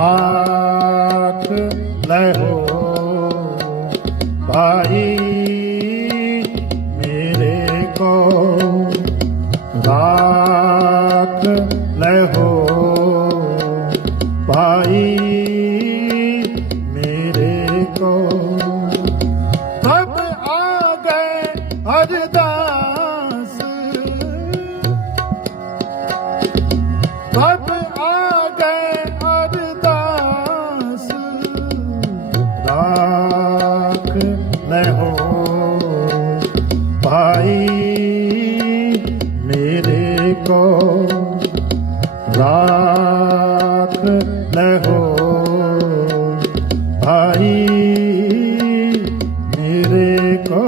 ਰਾਖ ਲਹੋ ਭਾਈ ਮੇਰੇ ਕੋ ਭਾਈ ਮੇਰੇ ਕੋ ਰਾਖ ਲਹੋ ਭਾਈ ਮੇਰੇ ਕੋ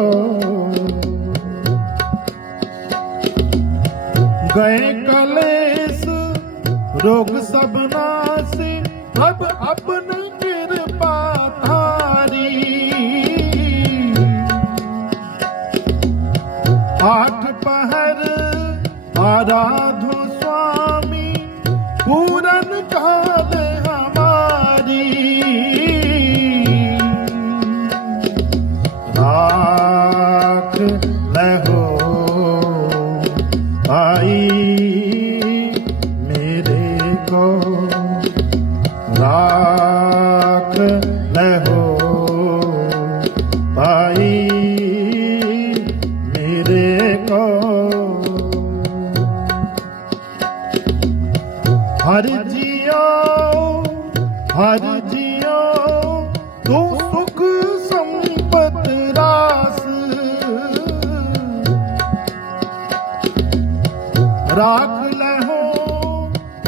ਗਏ ਕਲੇਸ, ਰੋਗ ਸਭ ਨਾਸੇ ਅਬ ਆਪਨ ਕਿਰਪਾ ਧਾਰੀ ਲਹੋ ਆਈ ਮੇਰੇ ਕੋ ਰਾਖ ਲਹੋ ਆਈ ਮੇਰੇ ਕੋ ਹਰ ਜੀਓ ਹਰ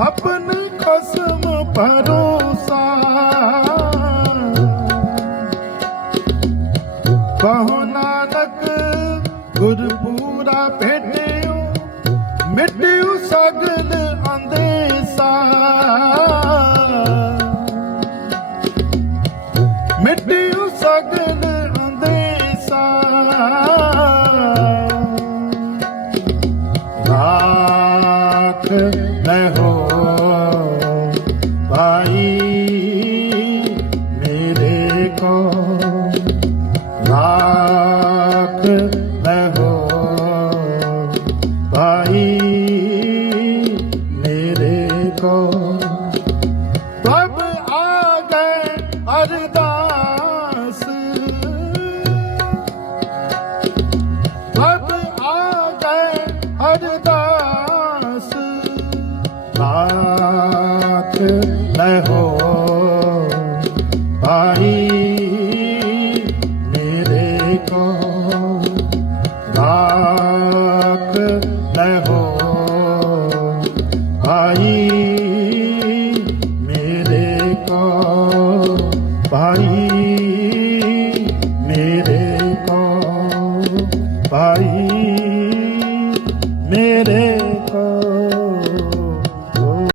अपन खसम भरोसा कहो नानक गुर पूरा भेटियो मिटियो सगन अंदेसा मिटियो सगन अंदेसा नाथ मैं हो ਕੋ ਆ ਗਏ ਅਰਦਾਸ ਆ ਗਏ ਅਰਦਾਸ ਨਾਥ ਲੈ ਮੇਰੇ ਕੋ ਆਈ